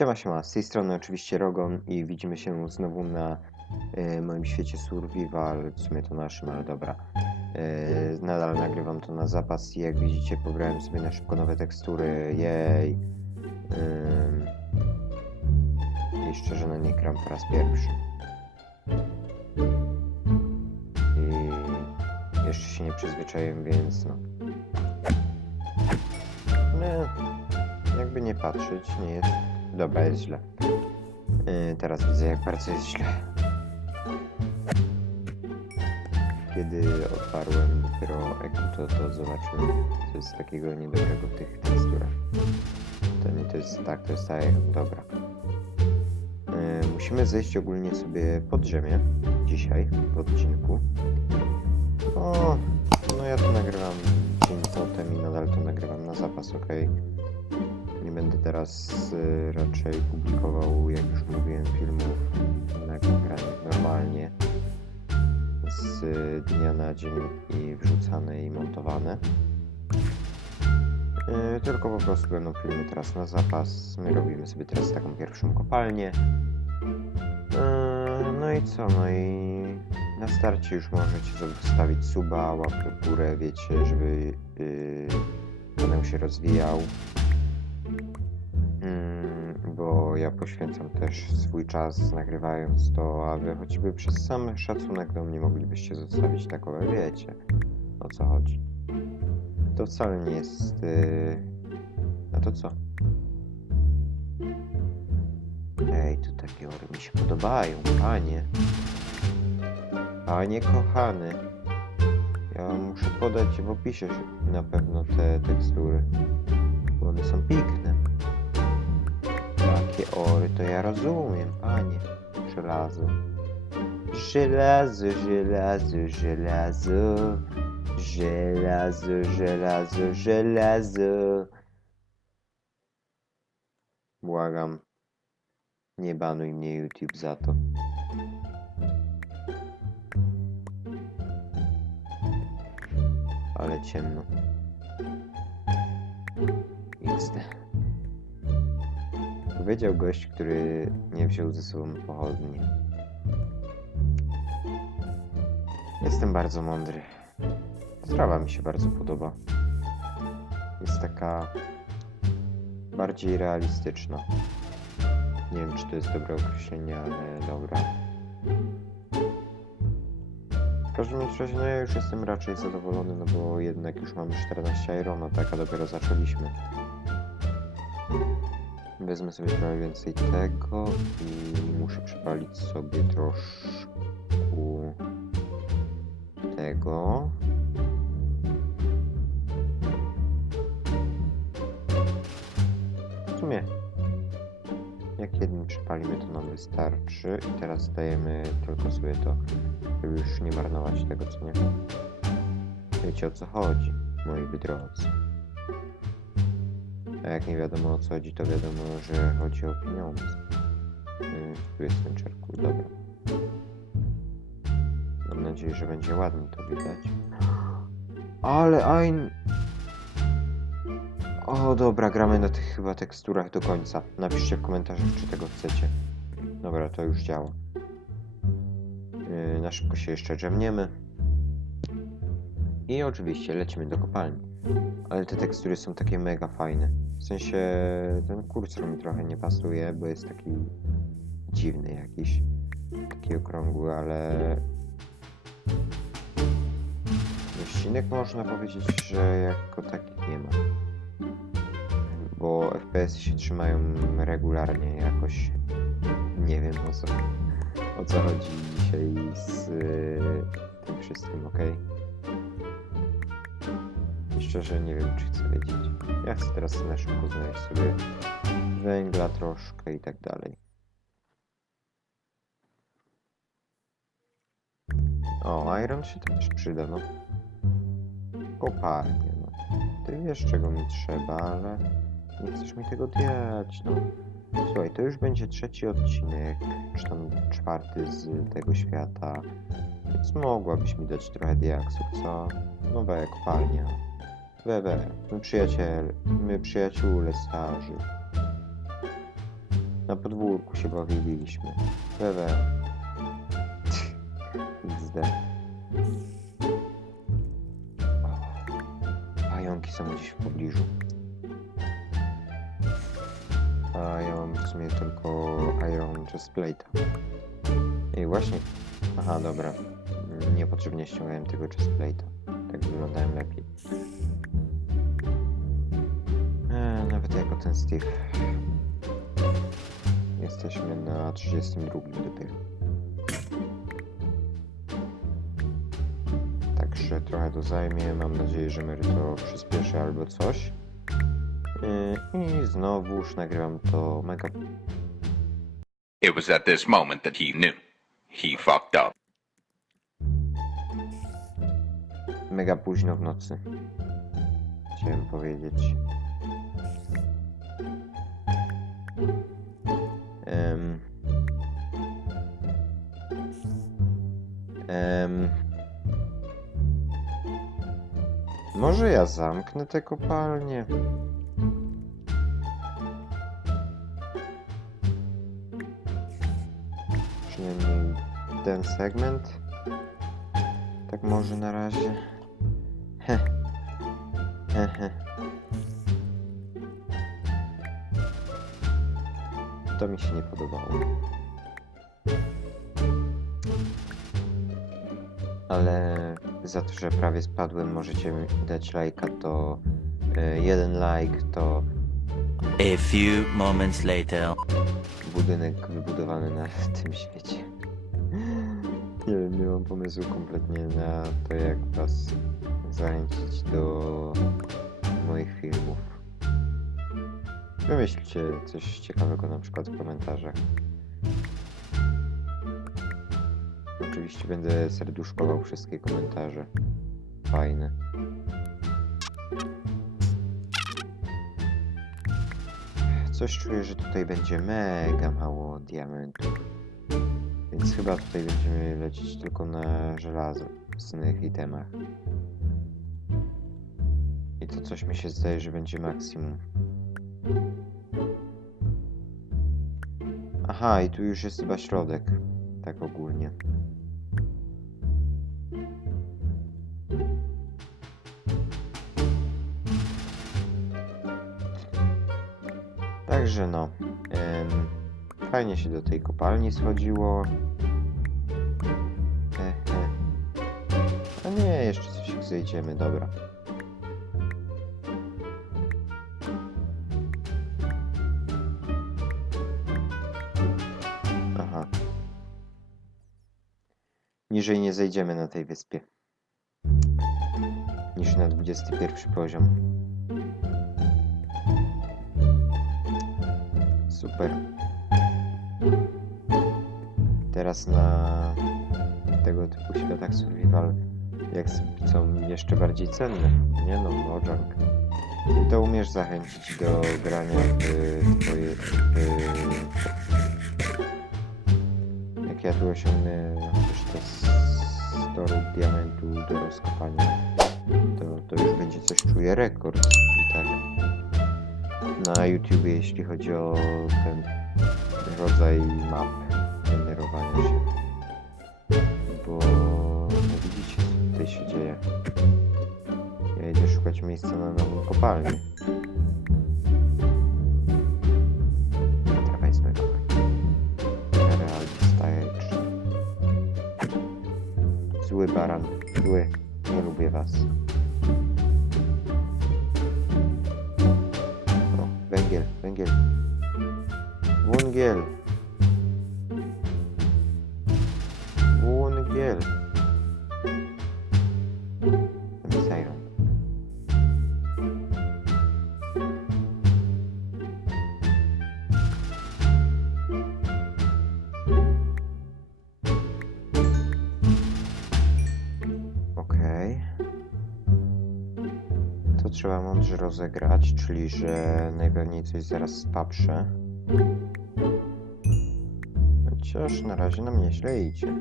Siema, siema, z tej strony oczywiście Rogon i widzimy się znowu na e, moim świecie survival, w sumie to naszym, ale dobra. E, nadal nagrywam to na zapas i jak widzicie pobrałem sobie na szybko nowe tekstury, jej. Ym, I szczerze na nie gram po raz pierwszy. I jeszcze się nie przyzwyczaiłem, więc no. No, jakby nie patrzeć, nie jest Dobra, jest źle. Yy, teraz widzę, jak bardzo jest źle. Kiedy otwarłem dopiero Eku, to, to zobaczyłem, co jest takiego niedobrego w tych teksturach. To nie to jest tak, to jest tak, dobra. Yy, musimy zejść ogólnie sobie pod ziemię dzisiaj w odcinku. O, no ja to nagrywam dzień potem i nadal to nagrywam na zapas, ok? Nie będę teraz y, raczej publikował, jak już mówiłem, filmów nagranych normalnie z y, dnia na dzień i wrzucane i montowane. Y, tylko po prostu będą filmy teraz na zapas. My robimy sobie teraz taką pierwszą kopalnię. Y, no i co? No i na starcie już możecie sobie wstawić suba, łapkę w górę, wiecie, żeby y, kanał się rozwijał. Poświęcam też swój czas nagrywając to, a wy choćby przez sam szacunek do mnie moglibyście zostawić takowe, wiecie o co chodzi. To wcale nie jest... Yy... A to co? Ej, tu takie ory mi się podobają, panie. Panie kochany. Ja muszę podać w opisie na pewno te tekstury, bo one są piękne. Takie ory to ja rozumiem, panie. Żelazo. Żelazo, żelazo, żelazo. Żelazo, żelazo, żelazo. Błagam. Nie banuj mnie YouTube za to. Ale ciemno. XD. Powiedział gość, który nie wziął ze sobą pochodni. Jestem bardzo mądry. Trawa mi się bardzo podoba. Jest taka bardziej realistyczna. Nie wiem, czy to jest dobre określenie, ale dobra. W każdym razie, no ja już jestem raczej zadowolony, no bo jednak już mamy 14 Irona, tak, a dopiero zaczęliśmy. Wezmę sobie trochę więcej tego i muszę przepalić sobie troszkę tego. W sumie, jak jednym przypalimy, to nam wystarczy. I teraz dajemy tylko sobie to, żeby już nie marnować tego, co nie. Wiecie o co chodzi, moi drodzy. A jak nie wiadomo o co chodzi, to wiadomo, że chodzi o pieniądze. Yy, tu jest ten czerku, dobra. Mam nadzieję, że będzie ładnie to widać. Ale ein... O, dobra, gramy na tych chyba teksturach do końca. Napiszcie w komentarzach, czy tego chcecie. Dobra, to już działa. Yy, na szybko się jeszcze drzemniemy. I oczywiście lecimy do kopalni. Ale te tekstury są takie mega fajne. W sensie ten kursor mi trochę nie pasuje, bo jest taki dziwny jakiś. Taki okrągły, ale Ścinek można powiedzieć, że jako takich nie ma. Bo FPS się trzymają regularnie jakoś. Nie wiem o co, o co chodzi dzisiaj z y, tym wszystkim, ok? I szczerze nie wiem, czy chcę wiedzieć. Ja chcę teraz na szybko znaleźć sobie węgla troszkę i tak dalej. O, iron się też przyda, no. Kopalnie, no. Ty wiesz, czego mi trzeba, ale nie chcesz mi tego dać, no. Słuchaj, to już będzie trzeci odcinek, czy tam czwarty z tego świata, więc mogłabyś mi dać trochę diaksów, co? Nowa kopalnia. We, we, my przyjaciele, my przyjaciółle starzy. Na podwórku się bawiliśmy. Wewe. XD. Pająki są gdzieś w pobliżu. A ja mam w sumie tylko Iron Chestplate'a. I właśnie... Aha, dobra. Niepotrzebnie ściągałem tego Chestplate'a. Tak wyglądałem lepiej. Nawet jako ten Steve. Jesteśmy na 32 dopiero. Także trochę to zajmie. Mam nadzieję, że Mary to przyspieszy albo coś. Yy, I znowuż nagrywam to mega It was at this moment that he knew. He fucked up. mega późno w nocy. Chciałem powiedzieć. Em. Em. Może ja zamknę te kopalnie? Przynajmniej ten segment. Tak może na razie. Heh. Hehe. To mi się nie podobało. Ale za to, że prawie spadłem, możecie mi dać lajka, to y, jeden like to A few moments later. budynek wybudowany na tym świecie. Nie wiem, nie mam pomysłu kompletnie na to, jak was zachęcić do moich filmów. Wymyślcie coś ciekawego na przykład w komentarzach. Oczywiście będę serduszkował wszystkie komentarze. Fajne. Coś czuję, że tutaj będzie mega mało diamentów. Więc chyba tutaj będziemy lecieć tylko na żelaznych itemach. I to coś mi się zdaje, że będzie maksimum. Aha, i tu już jest chyba środek. Tak ogólnie. Także no. fajnie się do tej kopalni schodziło. Ehe. A nie, jeszcze coś zejdziemy, dobra. Niżej nie zejdziemy na tej wyspie. Niż na 21 poziom. Super. Teraz na tego typu światach survival jak są jeszcze bardziej cenne. Nie no, Mojang. I to umiesz zachęcić do grania w twoje... W... Jak tu osiągnę chociaż s- 100 róg diamentu do rozkopania, to, to już będzie coś czuję rekord. I tak na YouTubie, jeśli chodzi o ten rodzaj map generowania się. Bo no widzicie, co tutaj się dzieje. Ja idę szukać miejsca na nową kopalnię. Zły baran. Zły. Nie lubię was. O, węgiel, węgiel. Węgiel. też rozegrać, czyli że najpewniej coś zaraz spaprze. Chociaż na razie nam nieźle idzie.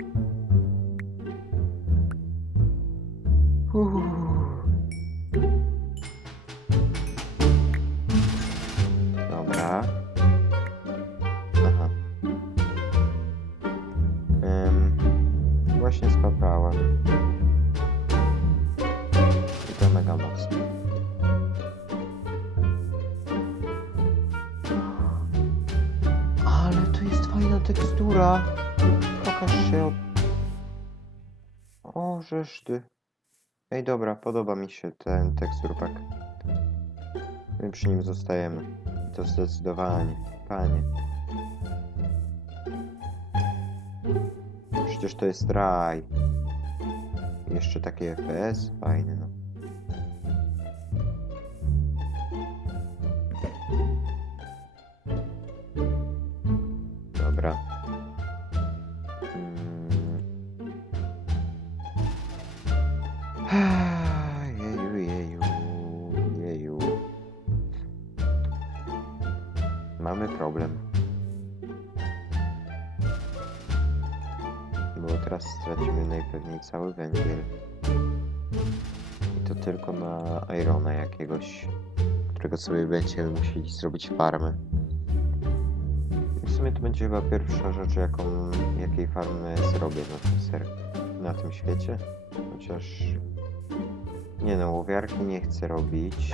Uuu. Dobra. Aha. Ym, właśnie spaprałem. I to mega mocno. Tekstura. Pokaż się. O, żeż ty. Ej, dobra, podoba mi się ten tekstur pack. My przy nim zostajemy. To zdecydowanie. Panie. Przecież to jest raj. Jeszcze takie FPS. Fajne, no. Bo teraz stracimy najpewniej cały węgiel. I to tylko na Irona jakiegoś, którego sobie będziemy musieli zrobić farmę. I w sumie to będzie chyba pierwsza rzecz, jaką, jakiej farmy zrobię na tym ser na tym świecie. Chociaż... Nie no, łowiarki nie chcę robić.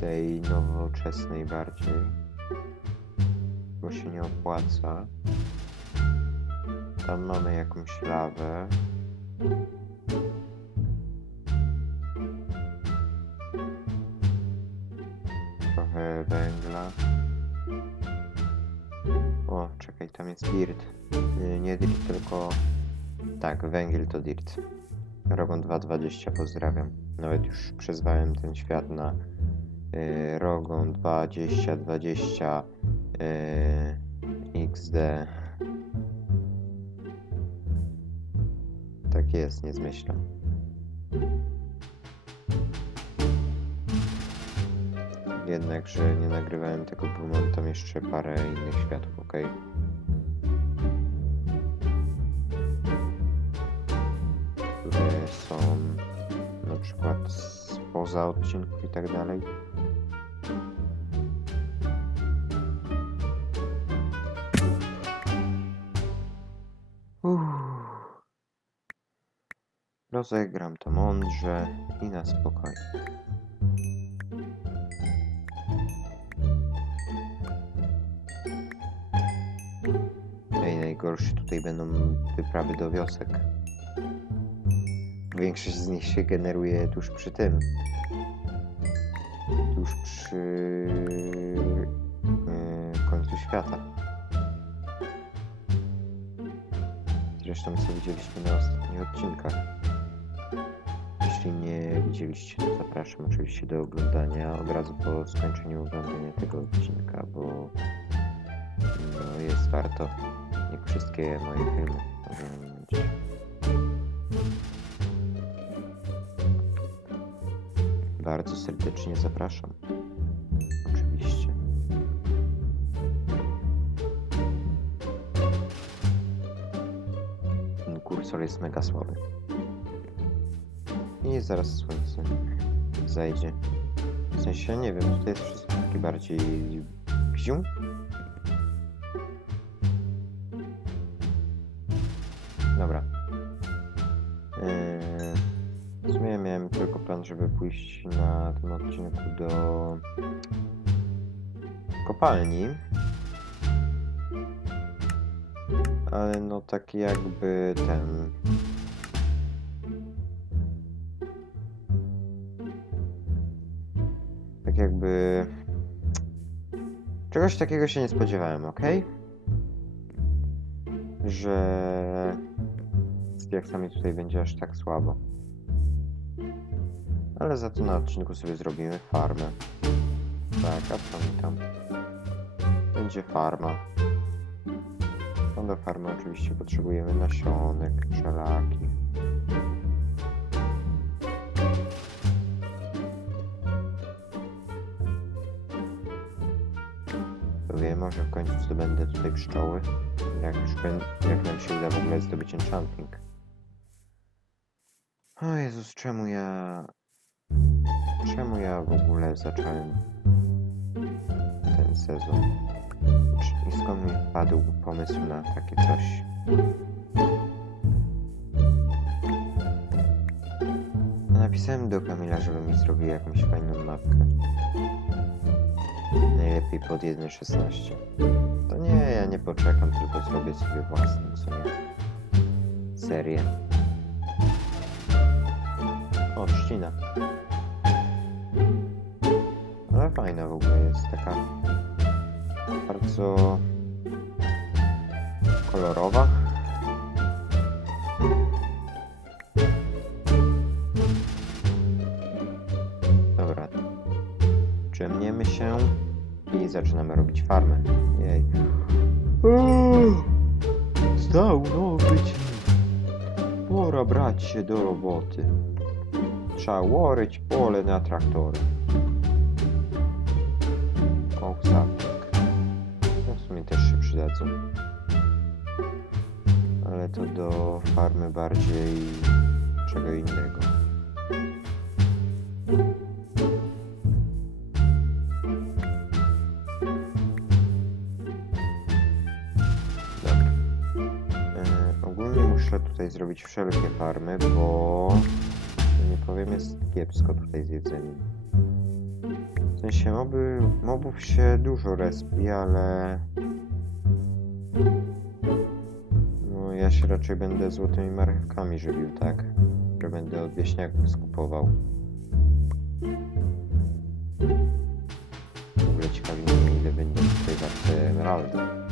Tej nowoczesnej bardziej. Bo się nie opłaca. Tam mamy jakąś lawę. Trochę węgla. O, czekaj, tam jest dirt. Nie, nie dirt, tylko... Tak, węgiel to dirt. Rogon 220 pozdrawiam. Nawet już przyzwałem ten świat na y, Rogon 2020 y, XD. Tak jest, nie zmyślam. Jednakże nie nagrywałem tego, bo mam tam jeszcze parę innych światów, ok? Które są na przykład spoza odcinku i tak dalej. Rozegram to mądrze i na spokojnie. Ej, najgorsze tutaj będą wyprawy do wiosek. Większość z nich się generuje tuż przy tym. Tuż przy yy, końcu świata. Zresztą co widzieliśmy na ostatnich odcinkach. Widzieliście, to zapraszam oczywiście do oglądania od razu po skończeniu oglądania tego odcinka, bo no, jest warto. Jak wszystkie moje filmy oglądać. Bardzo serdecznie zapraszam. Oczywiście. Kursor jest mega słaby. I zaraz słońce zajdzie. W sensie, nie wiem, tutaj jest wszystko takie bardziej bzium. Dobra. Eee, w sumie miałem tylko plan, żeby pójść na tym odcinku do kopalni. Ale no tak jakby ten... jakby... Czegoś takiego się nie spodziewałem, ok? Że z diaksami tutaj będzie aż tak słabo. Ale za to na odcinku sobie zrobimy farmę. Tak, a co mi tam? Będzie farma. No do farmy oczywiście potrzebujemy nasionek, żelaki. Może w końcu zdobędę tutaj pszczoły. Jak już będę, jak nam się uda w ogóle zdobyć enchanting. O Jezus, czemu ja... Czemu ja w ogóle zacząłem ten sezon? I skąd mi wpadł pomysł na takie coś? napisałem do Kamila, żeby mi zrobił jakąś fajną mapkę. Najlepiej pod 1.16. To nie, ja nie poczekam, tylko zrobię sobie własną, co nie? Serię. O, trzcina. Ale fajna w ogóle jest, taka bardzo kolorowa. I zaczynamy robić farmę. Jej. Zdał nowy dzień. Pora brać się do roboty. Trzeba łoryć pole na traktory. Kołsatek. No w sumie też się przydadzą. Ale to do farmy bardziej czego innego. Tutaj zrobić wszelkie farmy, bo nie powiem jest kiepsko tutaj z jedzeniem. W sensie moby, mobów się dużo respi, ale no ja się raczej będę złotymi marchewkami żywił, tak? Że będę od wieśniaków skupował. W ogóle ciekawi mnie ile będzie tutaj warte emeraldy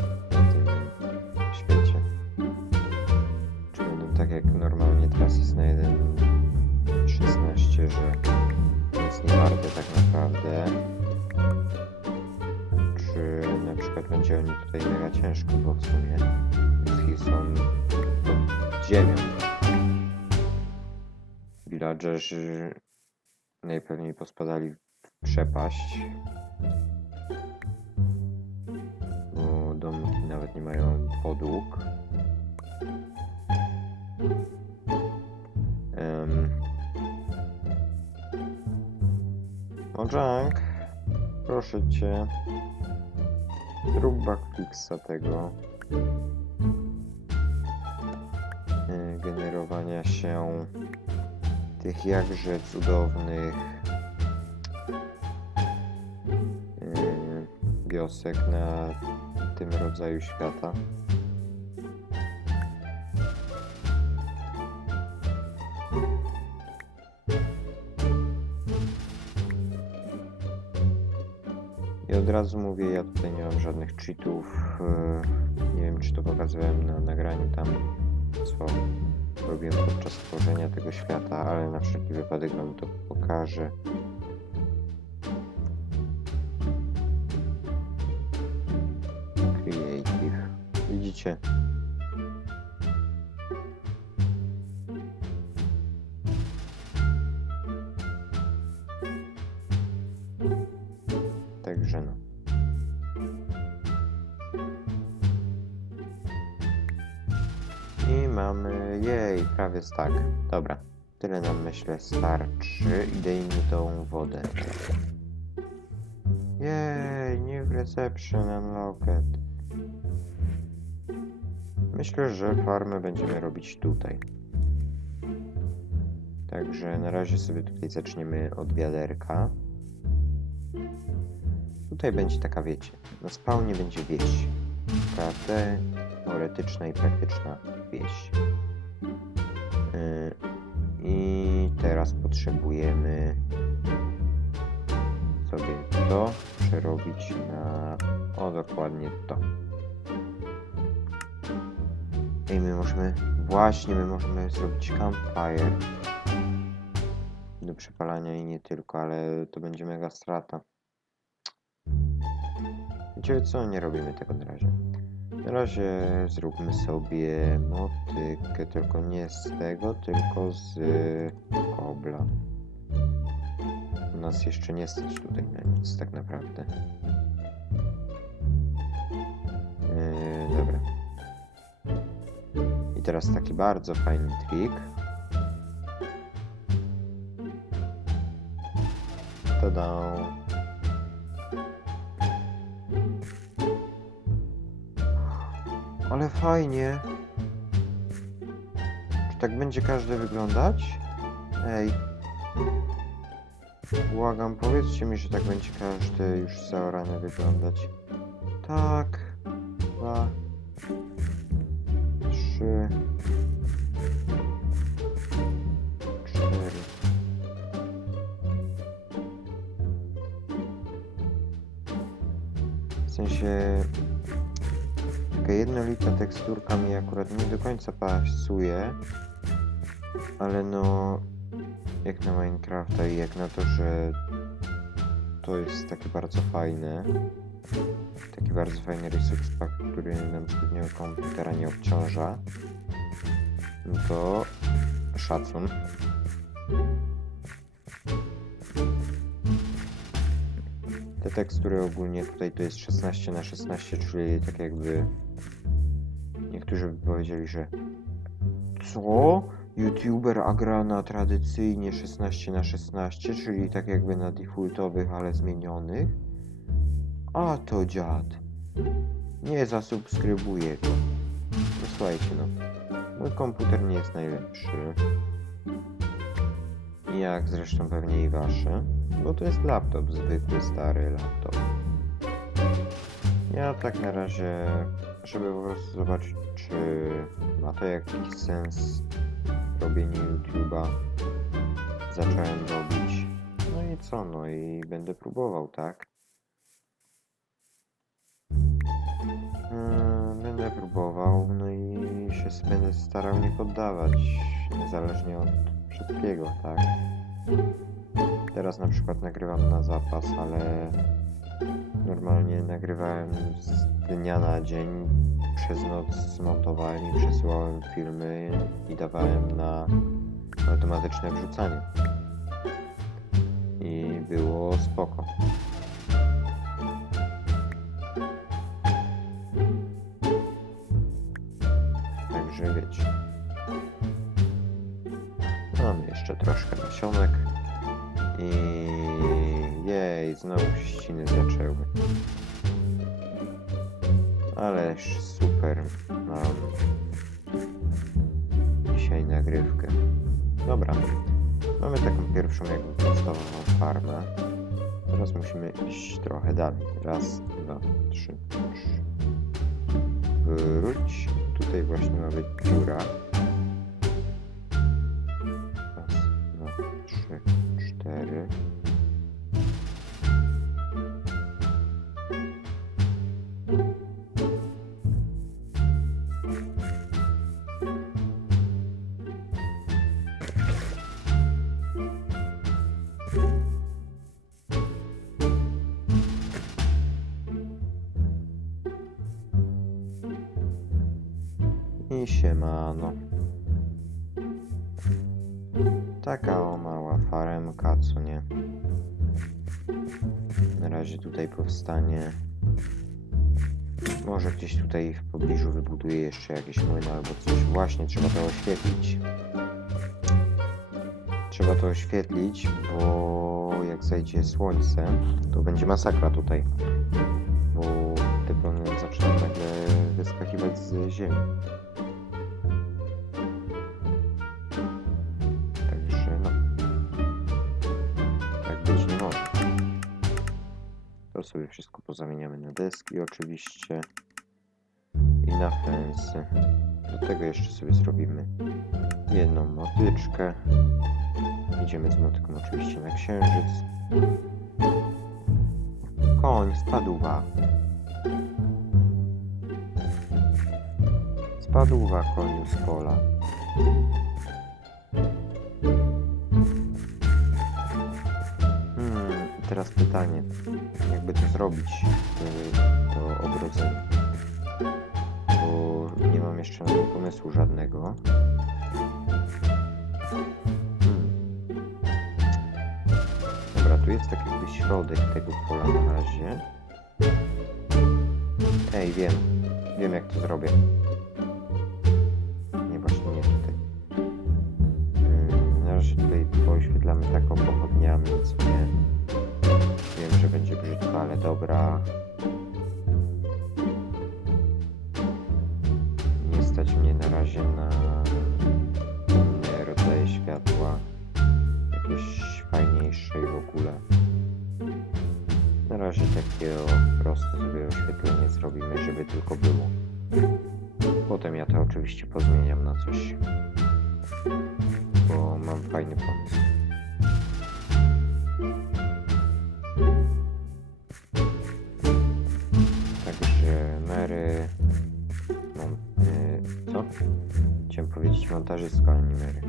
jak normalnie teraz jest na 1.16, że nic nie warte tak naprawdę. Czy na przykład będzie o nich tutaj mega ciężko, bo w sumie wszystkich są pod ziemią. Villagerzy najpewniej pospadali w przepaść. Bo domki nawet nie mają podłóg. Mojang, proszę cię, zrób backfixa tego e, generowania się tych jakże cudownych e, wiosek na tym rodzaju świata. Od razu mówię, ja tutaj nie mam żadnych cheatów. e, Nie wiem, czy to pokazywałem na nagraniu tam, co robiłem podczas tworzenia tego świata, ale na wszelki wypadek wam to pokażę. Creative. Widzicie? Tak. Dobra, tyle nam myślę starczy. Idejmy tą wodę. Jej, new reception unlocked. Myślę, że farmę będziemy robić tutaj. Także na razie sobie tutaj zaczniemy od wiaderka. Tutaj będzie taka, wiecie, na spawnie będzie wieś. Prawda? Teoretyczna i praktyczna wieś. Teraz potrzebujemy sobie to przerobić na, o dokładnie to. I my możemy, właśnie my możemy zrobić campfire do przepalania i nie tylko, ale to będzie mega strata. Wiecie co, nie robimy tego na razie. Na razie zróbmy sobie motykę, tylko nie z tego, tylko z kobla. U nas jeszcze nie stać tutaj na nic tak naprawdę. Yy, dobra. I teraz taki bardzo fajny trik. Tada! Fajnie. Czy tak będzie każdy wyglądać? Ej, Błagam, powiedzcie mi, że tak będzie każdy już zaorany wyglądać. Tak. Dwa. Trzy. Cztery. W sensie... Taka jednolita teksturka mi akurat nie do końca pasuje. Ale no... Jak na Minecrafta i jak na to, że to jest takie bardzo fajne. Taki bardzo fajny resource pack, który nam zbytnio komputera nie obciąża. No to szacun. Te tekstury ogólnie tutaj to jest 16 na 16, czyli tak jakby niektórzy by powiedzieli, że co? YouTuber a gra na tradycyjnie 16 na 16, czyli tak jakby na defaultowych, ale zmienionych. A to dziad. Nie zasubskrybuję go. No słuchajcie no. Mój komputer nie jest najlepszy. Jak zresztą pewnie i wasze. Bo to jest laptop, zwykły, stary laptop. Ja tak na razie, żeby po prostu zobaczyć, czy ma to jakiś sens robienie YouTube'a. Zacząłem robić. No i co, no i będę próbował, tak? Yy, Będę próbował, no i się będę starał nie poddawać, niezależnie od wszystkiego, tak? Teraz na przykład nagrywam na zapas, ale normalnie nagrywałem z dnia na dzień, przez noc zmontowałem i przesyłałem filmy i dawałem na automatyczne wrzucanie. I było spoko. Także wiecie. Mam jeszcze troszkę nasionek. I znowu ściny zaczęły. Ależ super mam dzisiaj nagrywkę. Dobra, mamy taką pierwszą jakby podstawową farmę. Teraz musimy iść trochę dalej. Raz, dwa, trzy, trzy. Wróć. Tutaj właśnie ma być dziura. Raz, dwa, trzy, cztery. I siemano. Taka o mała faremka, co nie? Na razie tutaj powstanie. Może gdzieś tutaj w pobliżu wybuduję jeszcze jakieś młyny albo coś. Właśnie, trzeba to oświetlić. Trzeba to oświetlić, bo jak zajdzie słońce, to będzie masakra tutaj. Bo te plony zaczną nagle wyskakiwać z ziemi. Wszystko pozamieniamy na deski oczywiście. I na fensy. Do tego jeszcze sobie zrobimy jedną motyczkę. Idziemy z motyką oczywiście na księżyc. Koń spadła. Spadła koniu z pola. Teraz pytanie, jakby to zrobić, y, to ogrodzenie. Bo nie mam jeszcze pomysłu żadnego. Hmm. Dobra, tu jest tak jakby środek tego pola na razie. Ej, wiem. Wiem jak to zrobię. Nie, właśnie nie tutaj. Yy, Na razie tutaj taką pochodniami, co nie. Że będzie brzydko, ale dobra. Nie stać mnie na razie na inne rodzaje światła. jakieś fajniejsze i w ogóle. Na razie takiego proste sobie oświetlenie zrobimy, żeby tylko było. Potem ja to oczywiście pozmieniam na coś, bo mam fajny pomysł. Mary... Mon, y, co? Chciałem powiedzieć montażystko, ale nie Mary.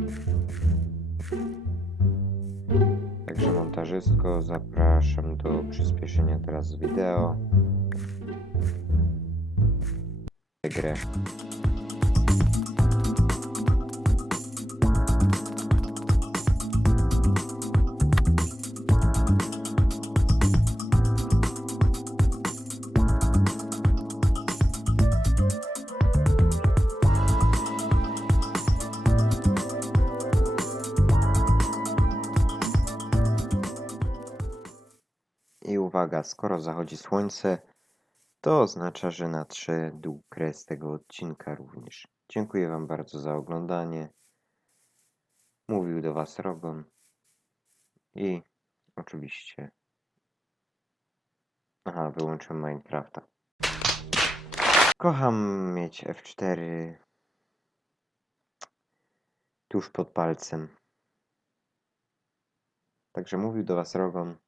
Także montażystko, zapraszam do przyspieszenia teraz wideo. Grę. Uwaga, skoro zachodzi słońce, to oznacza, że nadszedł kres tego odcinka również. Dziękuję Wam bardzo za oglądanie. Mówił do Was Rogon. I oczywiście. Aha, wyłączyłem Minecrafta. Kocham mieć F4 tuż pod palcem. Także mówił do Was Rogon.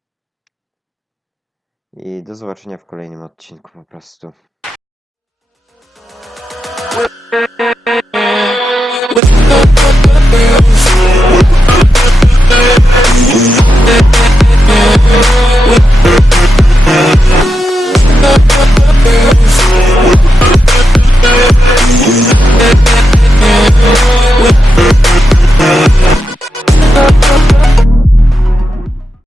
I do zobaczenia w kolejnym odcinku po prostu. Yeah.